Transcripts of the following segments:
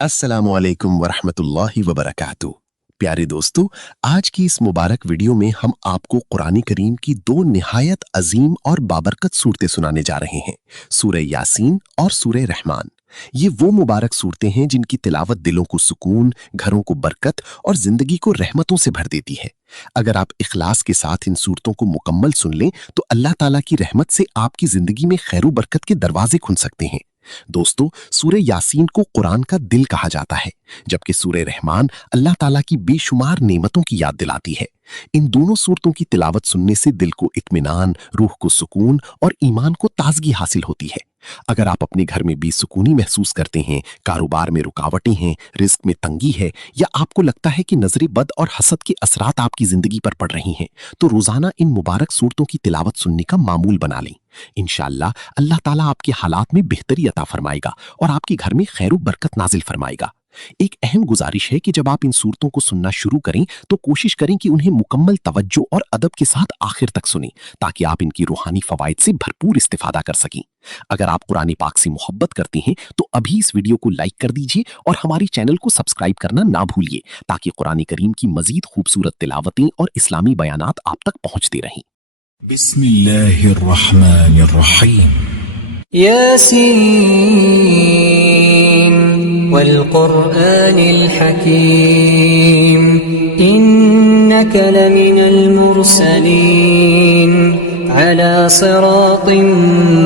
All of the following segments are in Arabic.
अस्सलामु अलैकुम वरहमतुल्लाहि वबरकातुहू। प्यारे दोस्तों, आज की इस मुबारक वीडियो में हम आपको कुरान करीम की दो निहायत अजीम और बाबरकत सूरतें सुनाने जा रहे हैं, सूरह यासीन और सूरह रहमान। ये वो मुबारक सूरतें हैं जिनकी तिलावत दिलों को सुकून, घरों को बरकत और जिंदगी को रहमतों से भर देती है। अगर आप इखलास के साथ इन सूरतों को मुकम्मल सुन लें तो अल्लाह ताला की रहमत से आपकी जिंदगी में खैर बरकत के दरवाजे खुल सकते हैं। दोस्तों, सूरह यासीन को कुरान का दिल कहा जाता है, जबकि सूरह रहमान अल्लाह ताला की बेशुमार नेमतों की याद दिलाती है। इन दोनों सूरतों की तिलावत सुनने से दिल को इत्मीनान, रूह को सुकून और ईमान को ताजगी हासिल होती है। अगर आप अपने घर में बेसुकूनी महसूस करते हैं, कारोबार में रुकावटें हैं, रिस्क में तंगी है, या आपको लगता है कि नजर बद और हसद के असरात आपकी जिंदगी पर पड़ रही हैं, तो रोजाना इन मुबारक सूरतों की तिलावत सुनने का मामूल बना लें। इंशाअल्लाह अल्लाह ताला आपके हालात में बेहतरी अता फरमाएगा और आपके घर में खैर बरकत नाजिल फरमाएगा। एक अहम गुजारिश है कि जब आप इन सूरतों को सुनना शुरू करें तो कोशिश करें कि उन्हें मुकम्मल तवज्जो और अदब के साथ आखिर तक सुनें, ताकि आप इनकी रूहानी फवाइद से भरपूर इस्तिफादा कर सकें। अगर आप कुरान पाक से मोहब्बत करते हैं तो अभी इस वीडियो को लाइक कर दीजिए और हमारे चैनल को सब्सक्राइब करना ना भूलिए, ताकि कुरान करीम की मजीद खूबसूरत तिलावतें और इस्लामी बयानात आप तक पहुंचते रहें। बिस्मिल्लाहिर्रहमानिर्रहीम। यासीन वल कुरआनिल हकीम इन्नका लमिनल मुरसलीन अला सिरातिम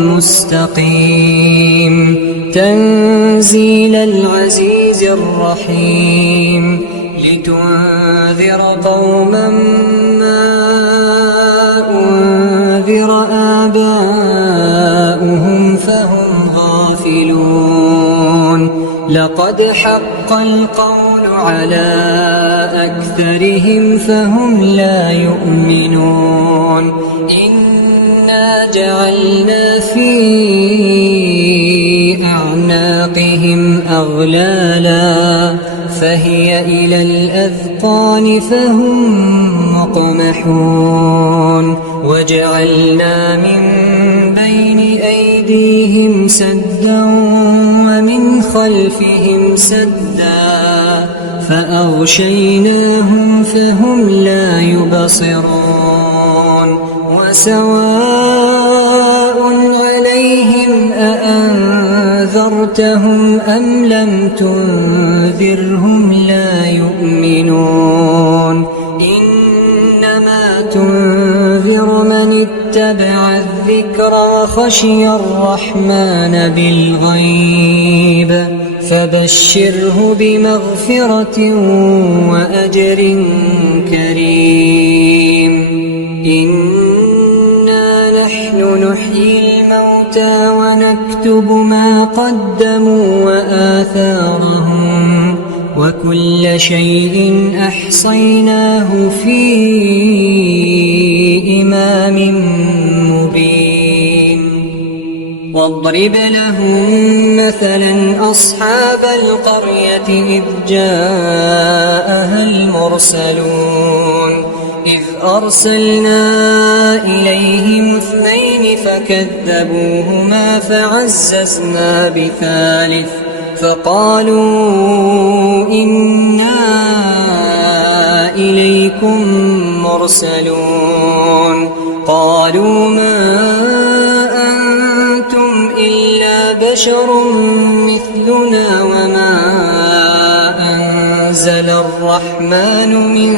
मुस्तकीम तंजीलल अज़ीज़िर रहीम लितुन्ज़िर कौमन मा उन्ज़िर आबाउहुम फहुम गाफिलून लक़द हक़्क़ल क़ौलु अला अक्सरिहिम फहुम ला युमिनून इन्ना जअलना फी अअनाक़िहिम अग़लाला फहिय इलल अज़क़ान फहुम मुक़महून वजअलना मिन बैनि ऐदीहिम सद्दा वमिन खल्फिहिम सद्दा फअग़शयनाहुम फहुम ला युबसिरून वसवाअन अलैहिम अअन्ज़रतहुम अम लम तुन्ज़िरहुम ला युमिनून इन्नमा तुन्ज़िर मन इत्तबअ الذِّكْرَ وخشي الرحمن بالغيب فبشره بمغفرة وأجر كريم إنا نحن نحيي الموتى ونكتب ما قدموا وآثارهم وكل شيء أحصيناه في إمام مبين واضرب لهم مثلا أصحاب القرية إذ جاءها المرسلون إذ أرسلنا إليهم اثنين فكذبوهما فعززنا بثالث فقالوا إنا إليكم مرسلون قالوا ما أنتم إلا بشر مثلنا وما أنزل الرحمن من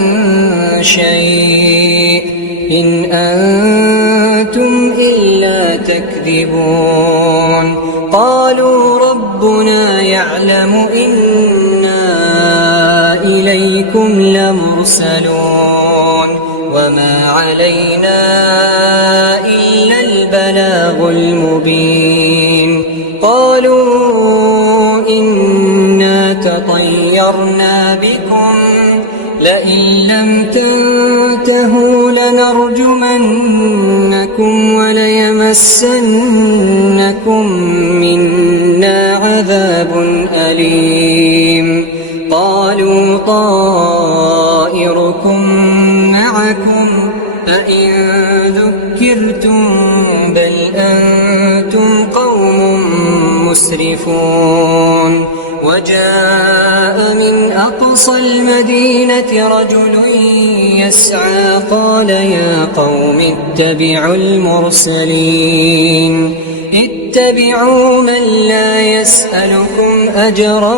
شيء إن أنتم إلا تكذبون قالوا ربنا يعلم إنا إليكم لمرسلون وما علينا إلا البلاغ المبين قالوا إنا تطيرنا بكم لئن لم تنتهوا لنرجمنكم وليمسنكم منا عذاب أليم قالوا طائركم معكم أئن ذكرتم بل أنتم قوم مسرفون وجاء من أقصى المدينة رجل يسعى قال يا قوم اتبعوا المرسلين اتبعوا من لا يسألكم أجرا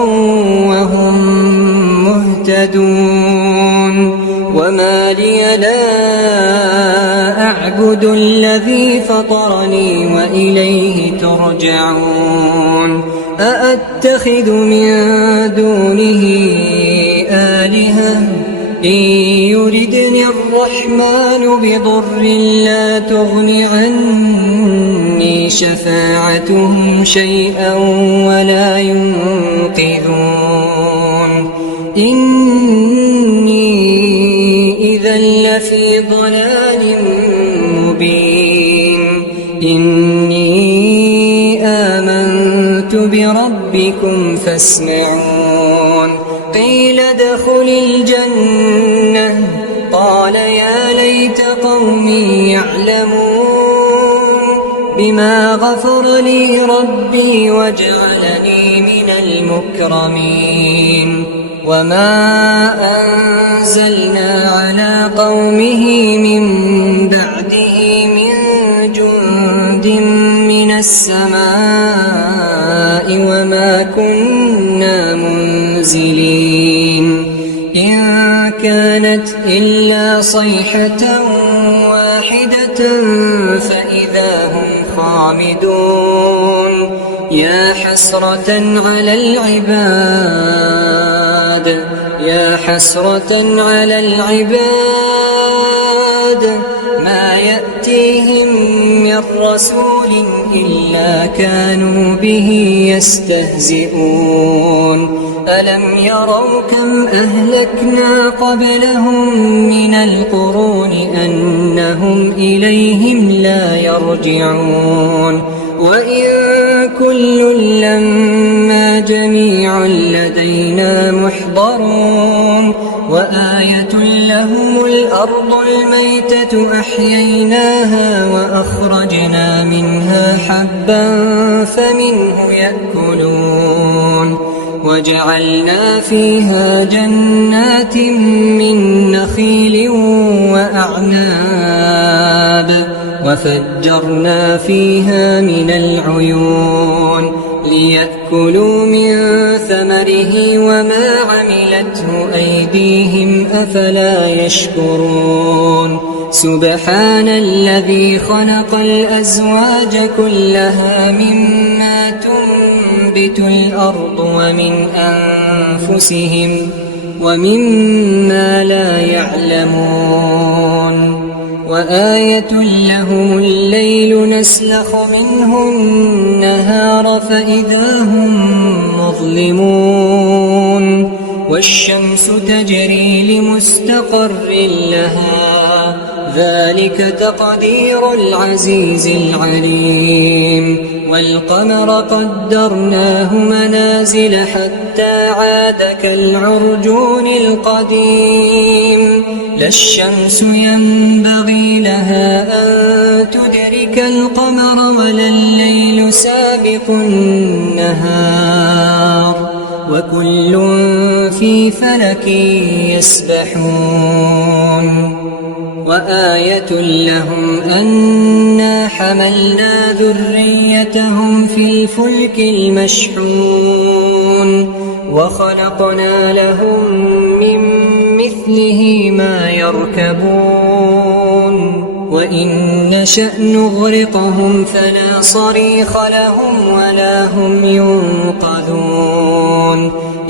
وهم مهتدون وما لي لا أعبد الذي فطرني وإليه ترجعون أأتخذ من دونه آلهة إن يردني الرحمن بضر لا تغن عني شفاعتهم شيئا ولا ينقذون إني إذا لفي ضلال مبين إني آمنت بربكم فاسمعون قيل ادخل الجنة قال يا ليت قومي يعلمون بما غفر لي ربي وجعلني من المكرمين وما أنزلنا على قومه من بعده من جند من السماء وما كنا منزلين إن كانت إلا صيحة واحدة فإذا هم خامدون يا حسرة على العباد يا حسرة على العباد ما يأتيهم من رسول إلا كانوا به يستهزئون ألم يروا كم أهلكنا قبلهم من القرون أنهم إليهم لا يرجعون وإن كل لما جميع لدينا محضرون وآية لهم الأرض الميتة أحييناها وأخرجنا منها حبا فمنه يأكلون وجعلنا فيها جنات من نخيل وأعناب وفجرنا فيها من العيون ليأكلوا من ثمره وما عملته أيديهم أفلا يشكرون سبحان الذي خلق الأزواج كلها مما تنبت الأرض ومن أنفسهم ومما لا يعلمون وآية لهم الليل نسلخ منه النهار فإذا هم مظلمون والشمس تجري لمستقر لها ذلك تقدير العزيز العليم والقمر قدرناه منازل حتى عاد كالعرجون القديم لا الشمس ينبغي لها أن تدرك القمر ولا الليل سابق النهار وكل في فلك يسبحون وآية لهم أنا حملنا ذريتهم في الفلك المشحون وخلقنا لهم من مثله ما يركبون وإن نشأ نغرقهم فلا صريخ لهم ولا هم ينقذون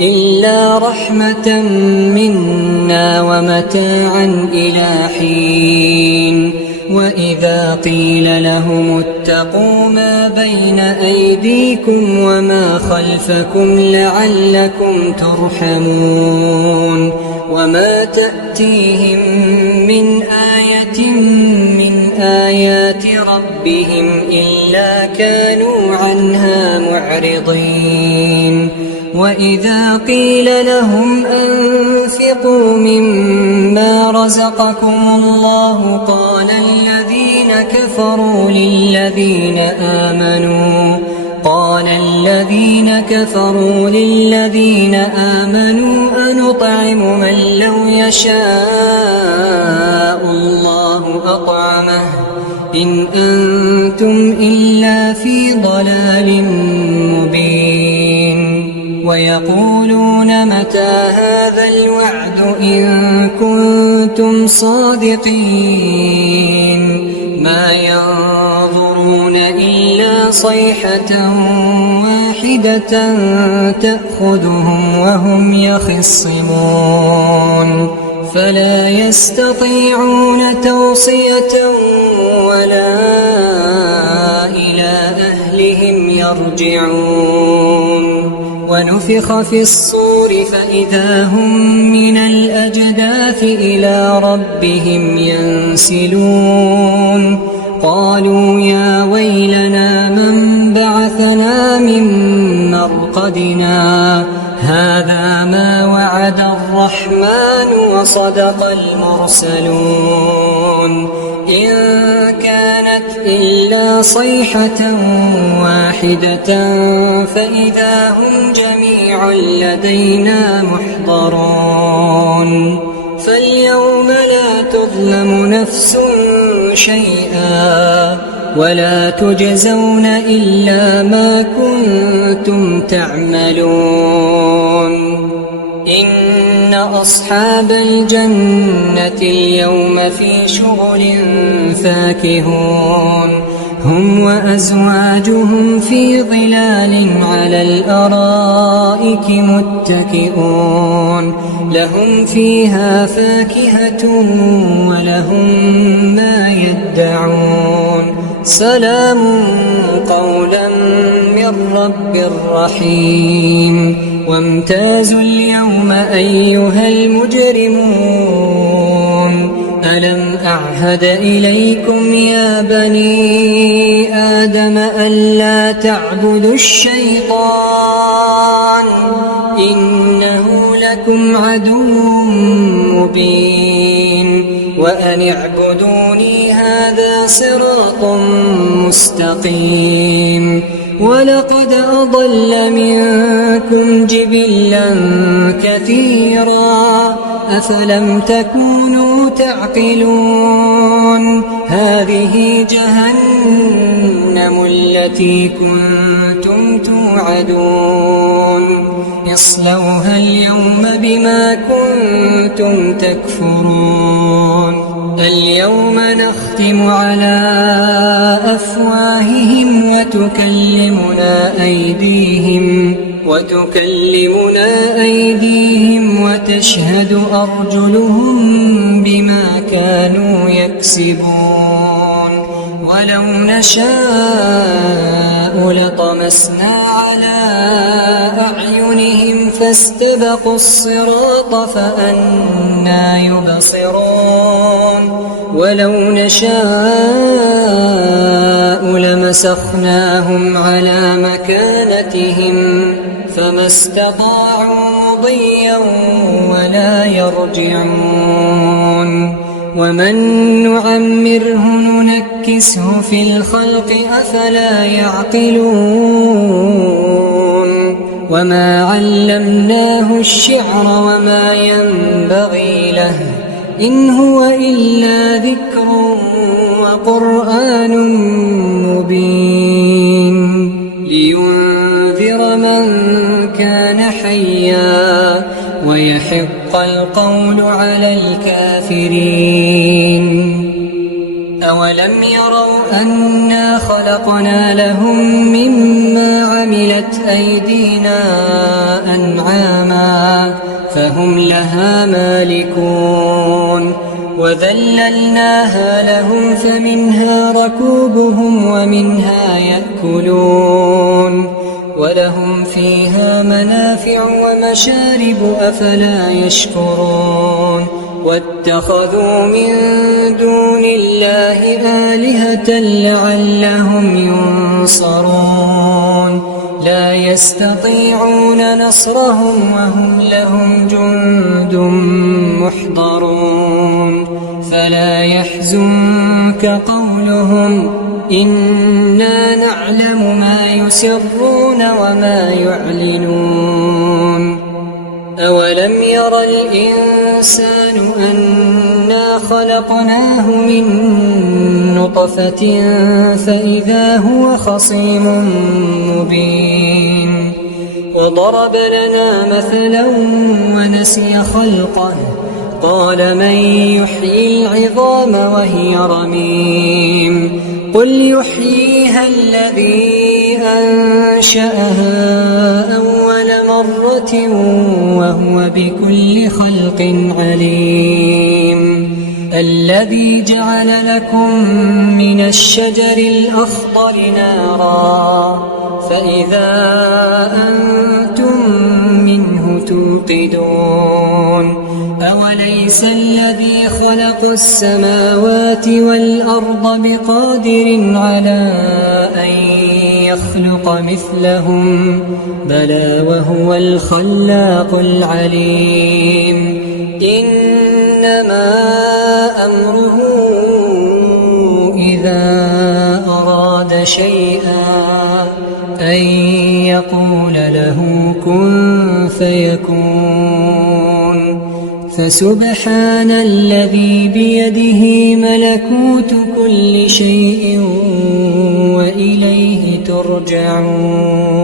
إلا رحمة منا ومتاعا إلى حين وإذا قيل لهم اتقوا ما بين أيديكم وما خلفكم لعلكم ترحمون وما تأتيهم من آية من آيات ربهم إلا كانوا عنها معرضين وإذا قيل لهم أنفقوا مما رزقكم الله قال الذين كفروا للذين آمنوا قال الذين كفروا للذين آمنوا أنطعم من لو يشاء الله أطعمه إن أنتم إلا في ضلال مبين ويقولون متى هذا الوعد إن كنتم صادقين ما ينظرون إلا صيحة واحدة تأخذهم وهم يخصمون فلا يستطيعون توصية ولا إلى أهلهم يرجعون ونفخ في الصور فإذا هم من الأجداث إلى ربهم ينسلون قالوا يا ويلنا من بعثنا من مرقدنا هذا ما وعد الرحمن وصدق المرسلون إن كانت إلا صيحة واحدة فإذا هم جميع لدينا محضرون فاليوم لا تظلم نفس شيئا ولا تجزون إلا ما كنتم تعملون إن أصحاب الجنة اليوم في شغل فاكهون هم وأزواجهم في ظلال على الأرائك متكئون لهم فيها فاكهة ولهم ما يدعون سلام قولا من رب رحيم وامتازوا اليوم أيها المجرمون ألم أعهد إليكم يا بني آدم ألا تعبدوا الشيطان إنه لكم عدو مبين وأن اعبدوني هذا صراط مستقيم ولقد أضل منكم جبلا كثيرا أفلم تكونوا تعقلون هذه جهنم التي كنتم توعدون اصلوها اليوم بما كنتم تكفرون اليوم نختم على أفواههم وتكلمنا أيديهم وتشهد أرجلهم بما كانوا يكسبون ولو نشاء لطمسنا على أعينهم فاستبقوا الصراط فأنى يبصرون ولو نشاء لمسخناهم على مكانتهم فما استطاعوا مضيا ولا يرجعون ومن نعمره ننكسه في الخلق أفلا يعقلون وما علمناه الشعر وما ينبغي له إن هو إلا ذكر وقرآن مبين لينذر من كان حيا ويحق القول على الكافرين أولم يروا أنا خلقنا لهم مما عملت أيدينا أنعاما فهم لها مالكون وذللناها لهم فمنها ركوبهم ومنها يأكلون ولهم فيها منافع ومشارب أفلا يشكرون واتخذوا من دون الله آلهة لعلهم ينصرون لا يستطيعون نصرهم وهم لهم جند محضرون فلا يحزنك قولهم إنا نعلم ما يسرون وما يعلنون أولم ير الإنسان أنا خلقناه من نطفة فإذا هو خصيم مبين وضرب لنا مثلا ونسي خلقه قال من يحيي العظام وهي رميم قل يحييها الذي أنشأها أول مرة وهو بكل خلق عليم الذي جعل لكم من الشجر الأخضر نارا فإذا أنتم منه توقدون أوليس الذي خلق السماوات والأرض بقادر على أن يخلق مثلهم بلى وهو الخلاق العليم إنما أمره إذا أراد شيئا أن يقول له كن فيكون فسبحان الذي بيده ملكوت كل شيء وإليه ترجعون